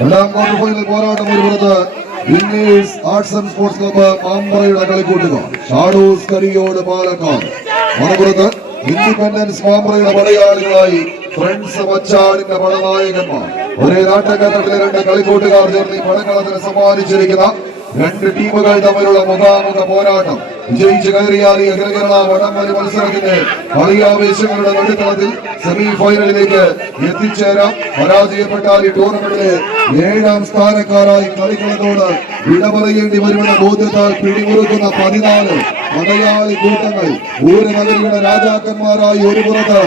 രണ്ടാം quarter final പോരാട്ടം ഒരു പുറത്ത് winners arts and sports club മാമ്പറയുടെ കളിക്കൂട്ടുക ഷാഡോസ് കരിയോട് പാലക്കാട്. മറുപുറത്ത് ഇൻഡിപെൻഡൻസ് മാമ്പറയുടെ പടയാളികളായി ഫ്രണ്ട്സ് മച്ചാടിന്റെ പടനായകന്മാർ. ഒരേ നാട്ടകത്തട്ടിലെ രണ്ട് കളിക്കൂട്ടുകാർ ചേർന്ന് ഈ പടക്കളത്തിന് സമ്മാനിച്ചിരിക്കുന്ന രണ്ട് ടീമുകൾ തമ്മിലുള്ള മുഖാമുഖ പോരാട്ടം. വിജയിച്ച് കയറിയാൽ ഈ അഗ്രകരണ വടംവലി മത്സരത്തിന്റെ കളിയാവേശങ്ങളുടെ നടുത്തളത്തിൽ സെമി ഫൈനലിലേക്ക് എത്തിച്ചേരാം. പരാജയപ്പെട്ടാൽ ഈ ടൂർണമെന്റിലെ ഏഴാം സ്ഥാനക്കാരായി കളിക്കുന്നതോട് വിട പറയേണ്ടി വരുമെന്ന ബോധ്യത്താൽ പിടിമുറുക്കുന്ന പതിനാല് മലയാളി കൂട്ടങ്ങൾ. ഊരനഗരിയുടെ രാജാക്കന്മാരായി ഒരു പുറത്ത്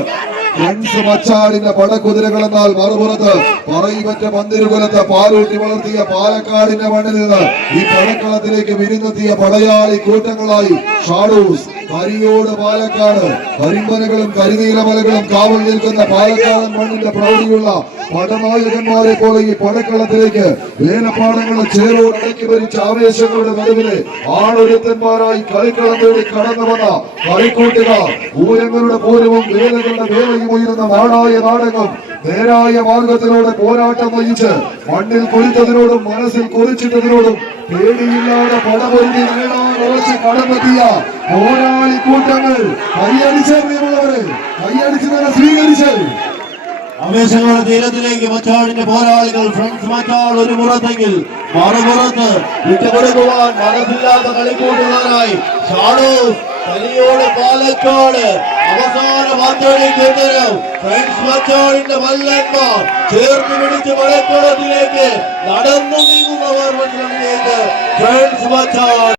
ഫ്രണ്ട്സ് മച്ചാടിന്റെ പടക്കുതിരകൾ എന്നാൽ മറുപുറത്ത് പറയുമറ്റ പന്തിരുകുലത്ത് പാലൂട്ടി വളർത്തിയ പാലക്കാടിന്റെ മണ്ണിൽ നിന്ന് ഈ പടക്കളത്തിലേക്ക് വിരുന്നെത്തിയ പടയാളി കൂട്ടങ്ങളായി ഷാഡൂസ് കരിയോട് പാലക്കാട് കരിമ്പനകളും കരിനീലമലകളും കാവൽ നിൽക്കുന്ന പാലക്കാടൻ മണ്ണിന്റെ പ്രൗഢിയുള്ള പടനായകന്മാരെ പോലെ ഈ പടക്കളത്തിലേക്ക് വേലപ്പാടങ്ങളുടെ ചേരോടേക്ക് ഭരിച്ച ആവേശങ്ങളുടെ നടുവിലെ ആളൊരുത്തന്മാരായി കളിക്കളം കടന്നു വന്ന കളിക്കൂട്ടുകാർ. ഊരങ്ങളുടെ പൂരവും വേലകളുടെ വേലയും ഉയരുന്ന നാടായ നാടകം നേരായ മാർഗത്തിലൂടെ പോരാട്ടം നയിച്ച് മണ്ണിൽ കുറിച്ചതിനോടും മനസ്സിൽ കുറിച്ചിട്ടതിനോടും പേടിയില്ലാതെ പടപൊരുതി നേടാൻ ഉറച്ച് കടന്നെത്തിയ പോരാളി കൂട്ടങ്ങൾ കൈയടിച്ച് പ്രിയമുള്ളവരെ കൈയടിച്ച് തന്നെ സ്വീകരിച്ച് ആവേശങ്ങളുടെ തീരത്തിലേക്ക് മച്ചാടിന്റെ പോരാളികൾ ഫ്രണ്ട്സ് മച്ചാൾ ഒരു പുറത്തെങ്കിൽ മറുപുറത്ത് വിട്ടുകൊടുക്കുവാൻ മനസ്സില്ലാത്ത കളിക്കൂട്ടുകാരായി. ഷാഡോസ് കലിയോട് പാലക്കാട് അവസാന പന്തോടി കേന്ദ്രം ഫ്രണ്ട്സ് മച്ചാടിന്റെ മല്ലന്മാർ ചേർത്ത് പിടിച്ച് മലക്കുളത്തിലേക്ക് നടന്നു നീങ്ങുന്നവർ ഫ്രണ്ട്സ് മച്ചാൾ